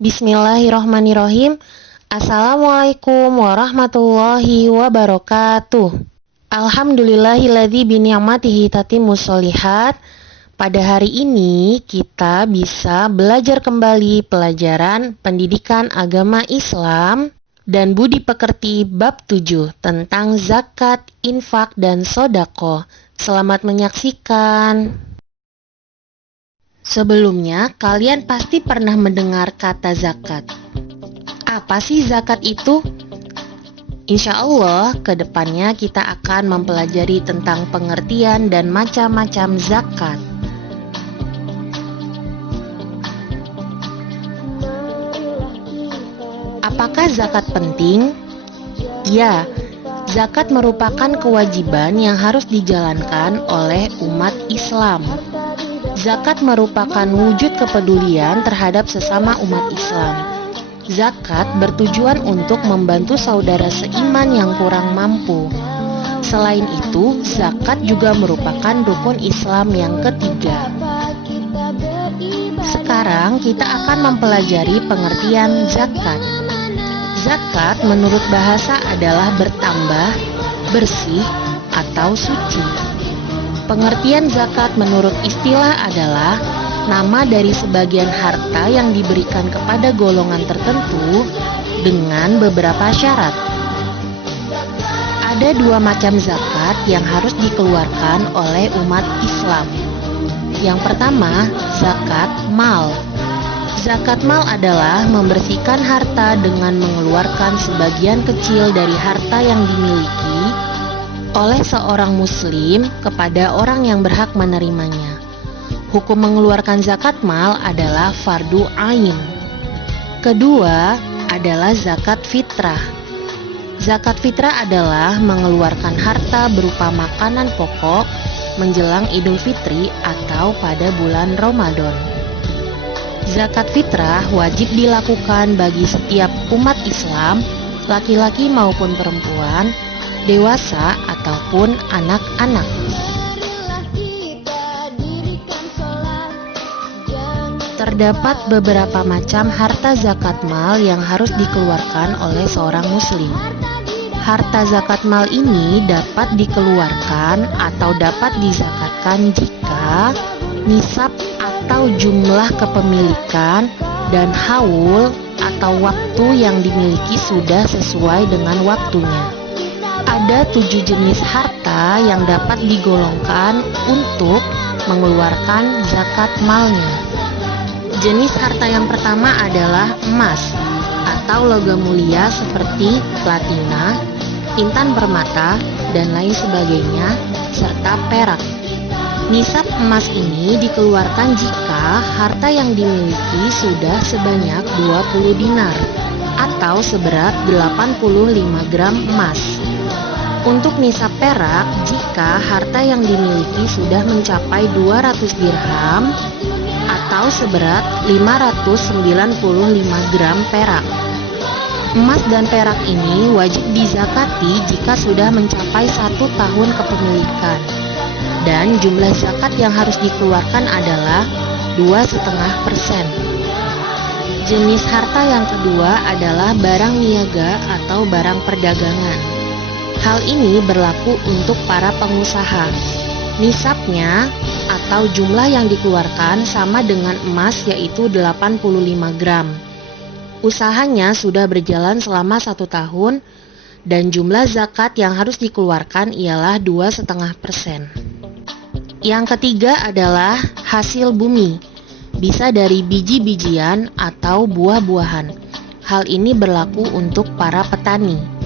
Bismillahirrohmanirrohim. Assalamualaikum warahmatullahi wabarakatuh. Alhamdulillahilladzi bini'amatihi tatimmus sholihat. Pada hari ini kita bisa belajar kembali pelajaran pendidikan agama Islam dan budi pekerti bab 7 tentang zakat, infak, dan sodako. Selamat menyaksikan. Sebelumnya, kalian pasti pernah mendengar kata zakat. Apa sih zakat itu? Insya Allah, ke depannya kita akan mempelajari tentang pengertian dan macam-macam zakat. Apakah zakat penting? Ya, zakat merupakan kewajiban yang harus dijalankan oleh umat Islam. Zakat merupakan wujud kepedulian terhadap sesama umat Islam. Zakat bertujuan untuk membantu saudara seiman yang kurang mampu. Selain itu, zakat juga merupakan rukun Islam yang ketiga. Sekarang kita akan mempelajari pengertian zakat. Zakat menurut bahasa adalah bertambah, bersih, atau suci. Pengertian zakat menurut istilah adalah nama dari sebagian harta yang diberikan kepada golongan tertentu dengan beberapa syarat. Ada dua macam zakat yang harus dikeluarkan oleh umat Islam. Yang pertama, zakat mal. Zakat mal adalah membersihkan harta dengan mengeluarkan sebagian kecil dari harta yang dimiliki oleh seorang muslim kepada orang yang berhak menerimanya. Hukum mengeluarkan zakat mal adalah fardu ain. Kedua adalah zakat fitrah. Zakat fitrah adalah mengeluarkan harta berupa makanan pokok menjelang Idul Fitri atau pada bulan Ramadan. Zakat fitrah wajib dilakukan bagi setiap umat Islam, laki-laki maupun perempuan, dewasa ataupun anak-anak. Terdapat beberapa macam harta zakat mal yang harus dikeluarkan oleh seorang muslim. Harta zakat mal ini dapat dikeluarkan atau dapat dizakatkan jika nisab atau jumlah kepemilikan dan haul atau waktu yang dimiliki sudah sesuai dengan waktunya. Ada 7 jenis harta yang dapat digolongkan untuk mengeluarkan zakat malnya. Jenis harta yang pertama adalah emas atau logam mulia seperti platina, intan permata, dan lain sebagainya, serta perak. Nisab emas ini dikeluarkan jika harta yang dimiliki sudah sebanyak 20 dinar atau seberat 85 gram emas. Untuk nisab perak, jika harta yang dimiliki sudah mencapai 200 dirham atau seberat 595 gram perak. Emas dan perak ini wajib dizakati jika sudah mencapai 1 tahun kepemilikan. Dan jumlah zakat yang harus dikeluarkan adalah 2,5%. Jenis harta yang kedua adalah barang niaga atau barang perdagangan. Hal ini berlaku untuk para pengusaha. Nisabnya atau jumlah yang dikeluarkan sama dengan emas, yaitu 85 gram. Usahanya sudah berjalan selama 1 tahun dan jumlah zakat yang harus dikeluarkan ialah 2,5%. Yang ketiga adalah hasil bumi, bisa dari biji-bijian atau buah-buahan. Hal ini berlaku untuk para petani.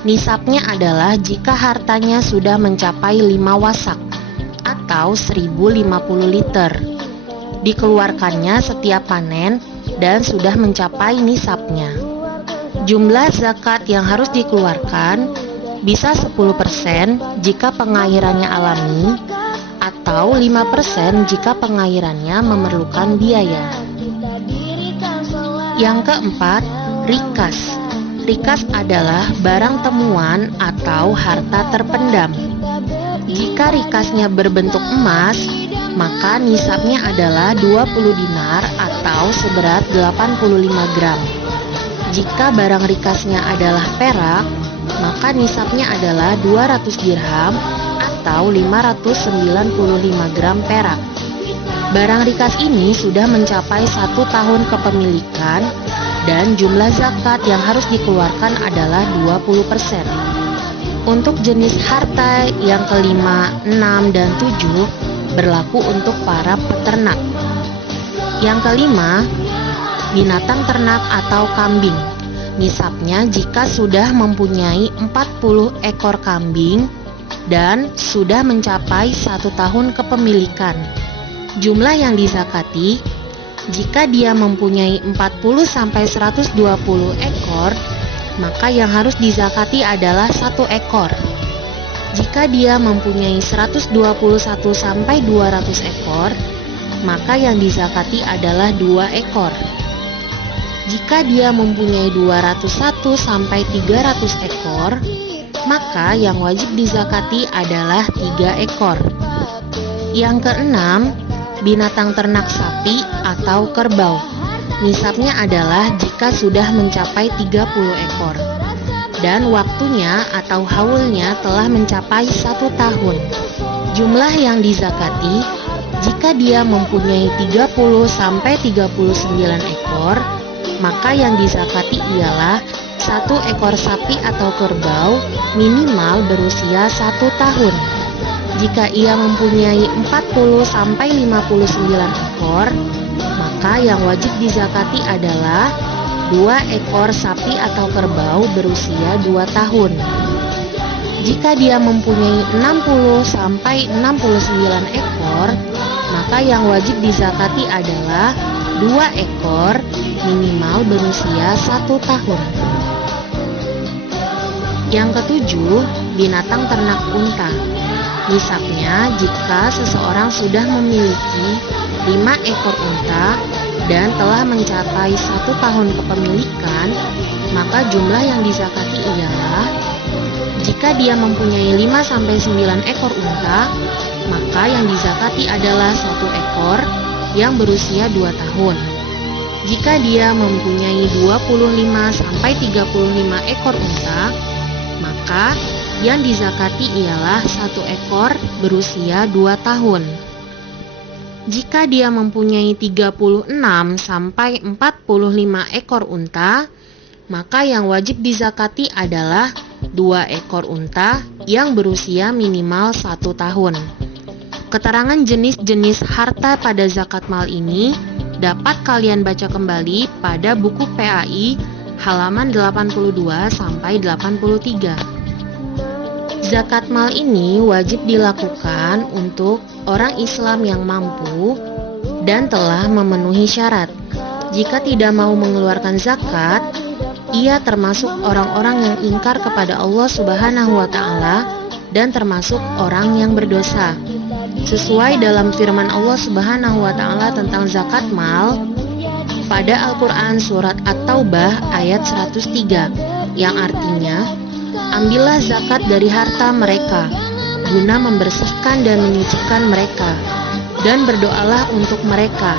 Nisabnya adalah jika hartanya sudah mencapai 5 wasak atau 1050 liter. Dikeluarkannya setiap panen dan sudah mencapai nisabnya. Jumlah zakat yang harus dikeluarkan bisa 10% jika pengairannya alami atau 5% jika pengairannya memerlukan biaya. Yang keempat, rikas. Rikas adalah barang temuan atau harta terpendam. Jika rikasnya berbentuk emas, maka nisabnya adalah 20 dinar atau seberat 85 gram. Jika barang rikasnya adalah perak, maka nisabnya adalah 200 dirham atau 595 gram perak. Barang rikas ini sudah mencapai 1 tahun kepemilikan dan jumlah zakat yang harus dikeluarkan adalah 20%. Untuk jenis harta yang kelima, 6, dan 7 berlaku untuk para peternak. Yang kelima, binatang ternak atau kambing. Nisabnya jika sudah mempunyai 40 ekor kambing dan sudah mencapai 1 tahun kepemilikan. Jumlah yang dizakati, jika dia mempunyai 40-120 ekor, maka yang harus dizakati adalah 1 ekor. Jika dia mempunyai 121-200 ekor, maka yang dizakati adalah 2 ekor. Jika dia mempunyai 201-300 ekor, maka yang wajib dizakati adalah 3 ekor. Yang keenam, binatang ternak sapi atau kerbau. Nisabnya adalah jika sudah mencapai 30 ekor dan waktunya atau haulnya telah mencapai 1 tahun. Jumlah yang dizakati, jika dia mempunyai 30-39 ekor, maka yang dizakati ialah 1 ekor sapi atau kerbau minimal berusia 1 tahun. Jika ia mempunyai 40-59 ekor, maka yang wajib dizakati adalah 2 ekor sapi atau kerbau berusia 2 tahun. Jika dia mempunyai 60-69 ekor, maka yang wajib dizakati adalah 2 ekor minimal berusia 1 tahun. Yang ketujuh, binatang ternak unta. Nisabnya jika seseorang sudah memiliki 5 ekor unta dan telah mencapai 1 tahun kepemilikan, maka jumlah yang dizakati ialah jika dia mempunyai 5-9 ekor unta, maka yang dizakati adalah 1 ekor yang berusia 2 tahun. Jika dia mempunyai 25-35 ekor unta, maka yang dizakati ialah 1 ekor berusia 2 tahun. Jika dia mempunyai 36-45 ekor unta, maka yang wajib dizakati adalah 2 ekor unta yang berusia minimal 1 tahun. Keterangan jenis-jenis harta pada zakat mal ini dapat kalian baca kembali pada buku PAI halaman 82-83. Zakat mal ini wajib dilakukan untuk orang Islam yang mampu dan telah memenuhi syarat. Jika tidak mau mengeluarkan zakat, ia termasuk orang-orang yang ingkar kepada Allah Subhanahu wa Ta'ala dan termasuk orang yang berdosa. Sesuai dalam firman Allah Subhanahu wa Ta'ala tentang zakat mal pada Al-Quran surat At-Taubah ayat 103, yang artinya, ambillah zakat dari harta mereka guna membersihkan dan menyucikan mereka, dan berdoalah untuk mereka.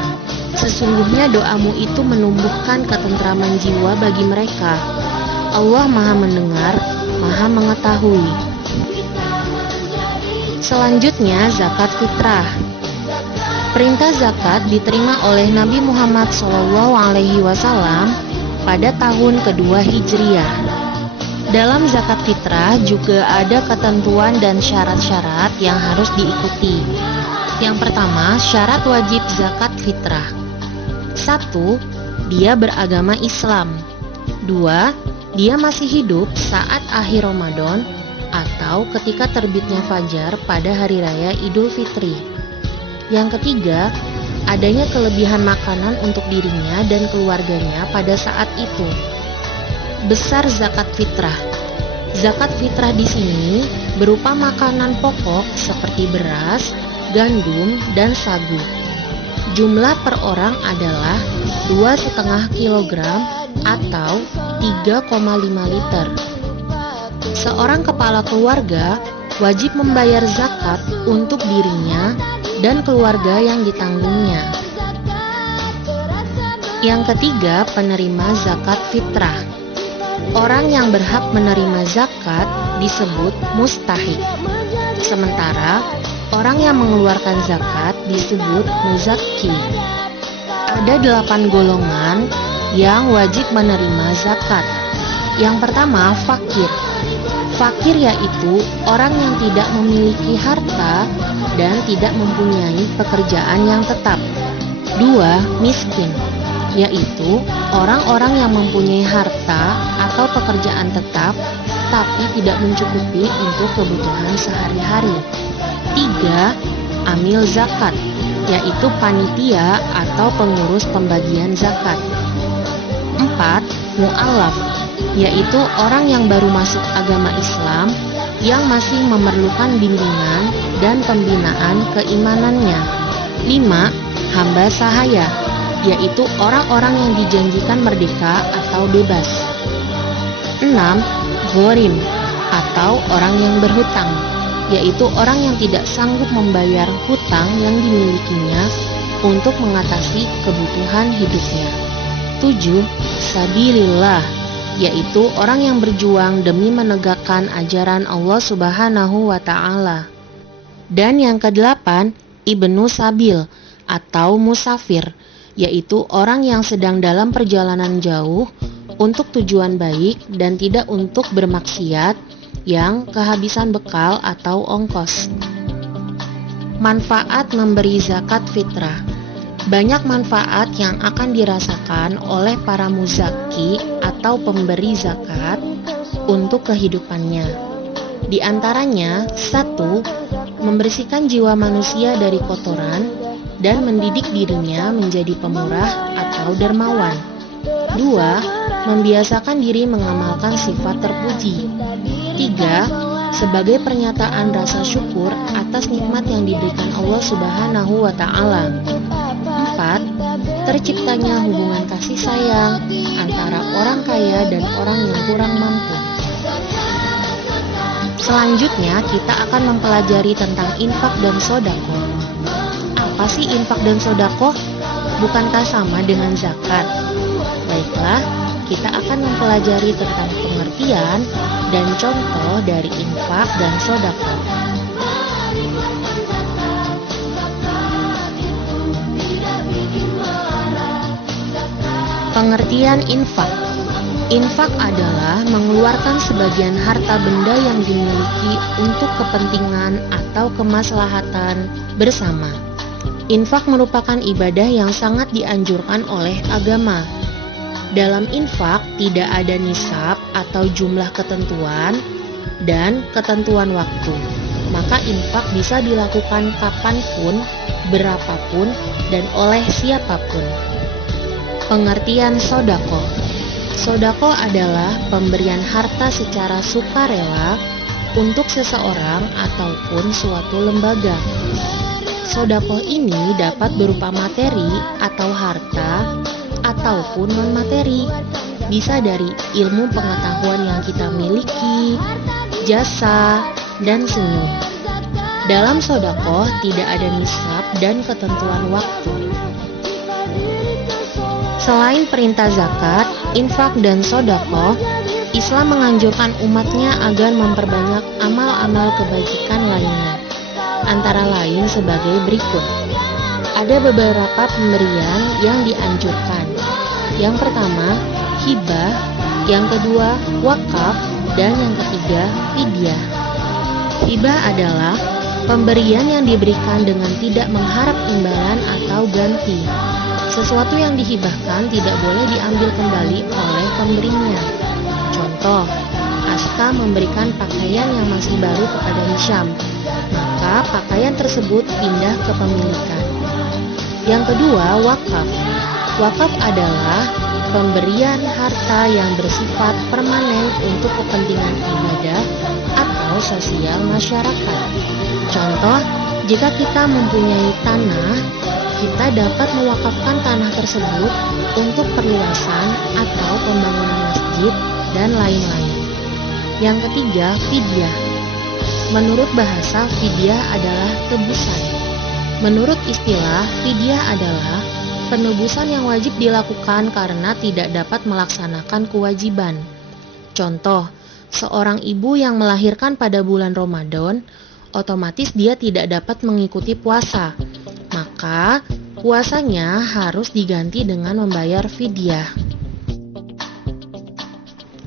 Sesungguhnya doamu itu menumbuhkan ketentraman jiwa bagi mereka. Allah Maha Mendengar, Maha Mengetahui. Selanjutnya, zakat fitrah. Perintah zakat diterima oleh Nabi Muhammad SAW pada tahun kedua Hijriah. Dalam zakat fitrah juga ada ketentuan dan syarat-syarat yang harus diikuti. Yang pertama, syarat wajib zakat fitrah. 1. Dia beragama Islam. 2. Dia masih hidup saat akhir Ramadan atau ketika terbitnya fajar pada hari raya Idul Fitri. Yang ketiga, adanya kelebihan makanan untuk dirinya dan keluarganya pada saat itu. Besar zakat fitrah. Zakat fitrah di sini berupa makanan pokok seperti beras, gandum, dan sagu. Jumlah per orang adalah 2,5 kg atau 3,5 liter. Seorang kepala keluarga wajib membayar zakat untuk dirinya dan keluarga yang ditanggungnya. Yang ketiga, penerima zakat fitrah. Orang yang berhak menerima zakat disebut mustahik. Sementara orang yang mengeluarkan zakat disebut muzakki. Ada 8 golongan yang wajib menerima zakat. Yang pertama, fakir. Fakir yaitu orang yang tidak memiliki harta dan tidak mempunyai pekerjaan yang tetap. 2. Miskin, yaitu orang-orang yang mempunyai harta atau pekerjaan tetap tapi tidak mencukupi untuk kebutuhan sehari-hari. 3. Amil zakat, yaitu panitia atau pengurus pembagian zakat. 4. Mu'allaf, yaitu orang yang baru masuk agama Islam yang masih memerlukan bimbingan dan pembinaan keimanannya. 5. Hamba sahaya, yaitu orang-orang yang dijanjikan merdeka atau bebas. 6. Ghorim, atau orang yang berhutang, yaitu orang yang tidak sanggup membayar hutang yang dimilikinya untuk mengatasi kebutuhan hidupnya. 7. Sabilillah, yaitu orang yang berjuang demi menegakkan ajaran Allah Subhanahu wa Ta'ala. Dan yang ke-8, Ibnu Sabil atau musafir, yaitu orang yang sedang dalam perjalanan jauh untuk tujuan baik dan tidak untuk bermaksiat yang kehabisan bekal atau ongkos. Manfaat memberi zakat fitrah. Banyak manfaat yang akan dirasakan oleh para muzaki atau pemberi zakat untuk kehidupannya. Di antaranya, 1. Membersihkan jiwa manusia dari kotoran dan mendidik dirinya menjadi pemurah atau dermawan. 2. Membiasakan diri mengamalkan sifat terpuji. 3. Sebagai pernyataan rasa syukur atas nikmat yang diberikan Allah Subhanahu wa Ta'ala. 4. Terciptanya hubungan kasih sayang antara orang kaya dan orang yang kurang mampu. Selanjutnya kita akan mempelajari tentang infak dan sodaqoh. Apa sih infak dan sodaqoh? Bukankah sama dengan zakat? Baiklah, kita akan mempelajari tentang pengertian dan contoh dari infak dan sodaqoh. Pengertian infak. Infak adalah mengeluarkan sebagian harta benda yang dimiliki untuk kepentingan atau kemaslahatan bersama. Infak merupakan ibadah yang sangat dianjurkan oleh agama. Dalam infak tidak ada nisab atau jumlah ketentuan dan ketentuan waktu. Maka infak bisa dilakukan kapanpun, berapapun, dan oleh siapapun. Pengertian sodaqoh. Sodaqoh adalah pemberian harta secara sukarela untuk seseorang ataupun suatu lembaga. Sodaqoh ini dapat berupa materi atau harta ataupun non-materi. Bisa dari ilmu pengetahuan yang kita miliki, jasa, dan senyum. Dalam sodaqoh tidak ada nisab dan ketentuan waktu. Selain perintah zakat, infak, dan sodaqoh, Islam menganjurkan umatnya agar memperbanyak amal-amal kebajikan lainnya, antara lain sebagai berikut. Ada beberapa pemberian yang dianjurkan. Yang pertama, hibah, yang kedua, wakaf, dan yang ketiga, fidyah. Hibah adalah pemberian yang diberikan dengan tidak mengharap imbalan atau ganti. Sesuatu yang dihibahkan tidak boleh diambil kembali oleh pemberinya. Contoh, Aska memberikan pakaian yang masih baru kepada Hisham, maka pakaian tersebut pindah ke pemilikan. Yang kedua, wakaf. Wakaf adalah pemberian harta yang bersifat permanen untuk kepentingan ibadah atau sosial masyarakat. Contoh, jika kita mempunyai tanah, kita dapat mewakafkan tanah tersebut untuk perluasan atau pembangunan masjid dan lain-lain. Yang ketiga, fidyah. Menurut bahasa, fidyah adalah tebusan. Menurut istilah, fidyah adalah penebusan yang wajib dilakukan karena tidak dapat melaksanakan kewajiban. Contoh, seorang ibu yang melahirkan pada bulan Ramadan, otomatis dia tidak dapat mengikuti puasa. Maka, puasanya harus diganti dengan membayar fidyah.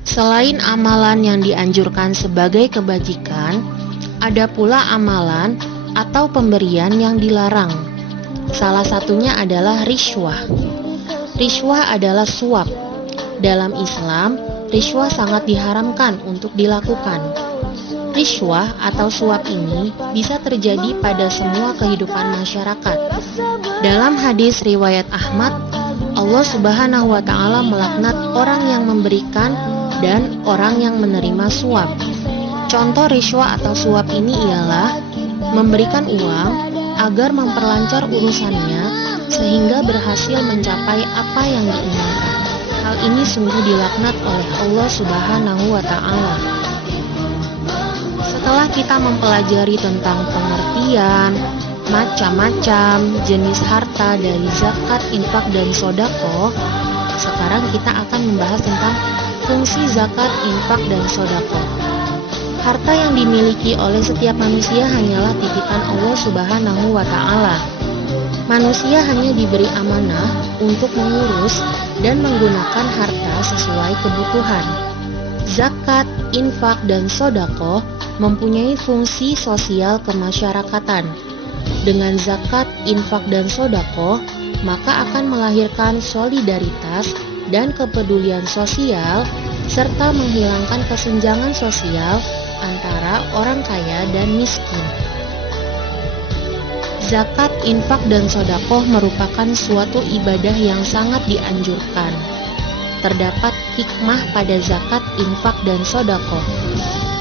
Selain amalan yang dianjurkan sebagai kebajikan, ada pula amalan atau pemberian yang dilarang. Salah satunya adalah rishwah. Rishwah adalah suap. Dalam Islam, rishwah sangat diharamkan untuk dilakukan. Rishwah atau suap ini bisa terjadi pada semua kehidupan masyarakat. Dalam hadis riwayat Ahmad, Allah Subhanahu wa Ta'ala melaknat orang yang memberikan dan orang yang menerima suap. Contoh rishwah atau suap ini ialah memberikan uang agar memperlancar urusannya sehingga berhasil mencapai apa yang diinginkan. Hal ini sungguh dilaknat oleh Allah Subhanahu wa Ta'ala. Setelah kita mempelajari tentang pengertian, macam-macam jenis harta dari zakat, infak, dan sodako, sekarang kita akan membahas tentang fungsi zakat, infak, dan sodako. Harta yang dimiliki oleh setiap manusia hanyalah titipan Allah Subhanahu wa Ta'ala. Manusia hanya diberi amanah untuk mengurus dan menggunakan harta sesuai kebutuhan. Zakat, infak, dan sodako mempunyai fungsi sosial kemasyarakatan. Dengan zakat, infak, dan sodako, maka akan melahirkan solidaritas dan kepedulian sosial serta menghilangkan kesenjangan sosial antara orang kaya dan miskin. Zakat, infak, dan sodakoh merupakan suatu ibadah yang sangat dianjurkan. Terdapat hikmah pada zakat, infak, dan sodakoh.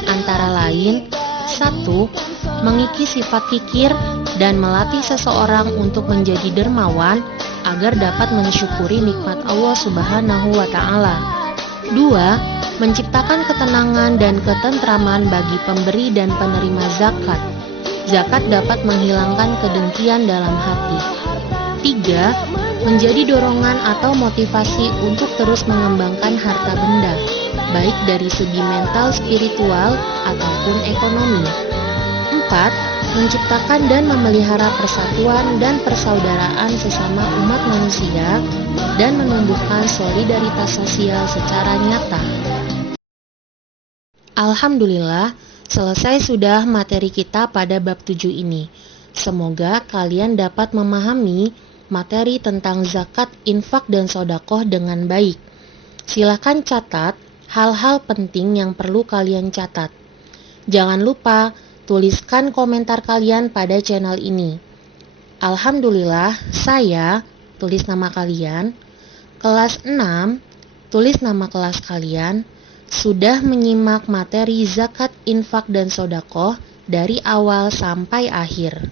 Antara lain, 1. Mengikis sifat kikir dan melatih seseorang untuk menjadi dermawan agar dapat mensyukuri nikmat Allah Subhanahu wa Ta'ala. 2. Menciptakan ketenangan dan ketentraman bagi pemberi dan penerima zakat. Zakat dapat menghilangkan kedengkian dalam hati. 3. Menjadi dorongan atau motivasi untuk terus mengembangkan harta benda, baik dari segi mental, spiritual, ataupun ekonomi. 4. Menciptakan dan memelihara persatuan dan persaudaraan sesama umat manusia dan menumbuhkan solidaritas sosial secara nyata. Alhamdulillah, selesai sudah materi kita pada bab 7 ini. Semoga kalian dapat memahami materi tentang zakat, infak, dan sodakoh dengan baik. Silahkan catat hal-hal penting yang perlu kalian catat. Jangan lupa tuliskan komentar kalian pada channel ini. Alhamdulillah, saya tulis nama kalian. Kelas 6, tulis nama kelas kalian. Sudah menyimak materi zakat, infak, dan sodakoh dari awal sampai akhir.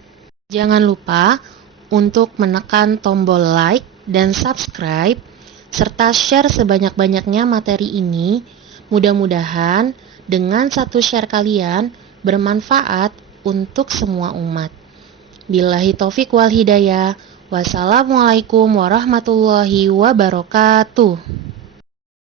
Jangan lupa untuk menekan tombol like dan subscribe, serta share sebanyak-banyaknya materi ini. Mudah-mudahan dengan satu share kalian bermanfaat untuk semua umat. Billahi taufik wal hidayah. Wassalamualaikum warahmatullahi wabarakatuh.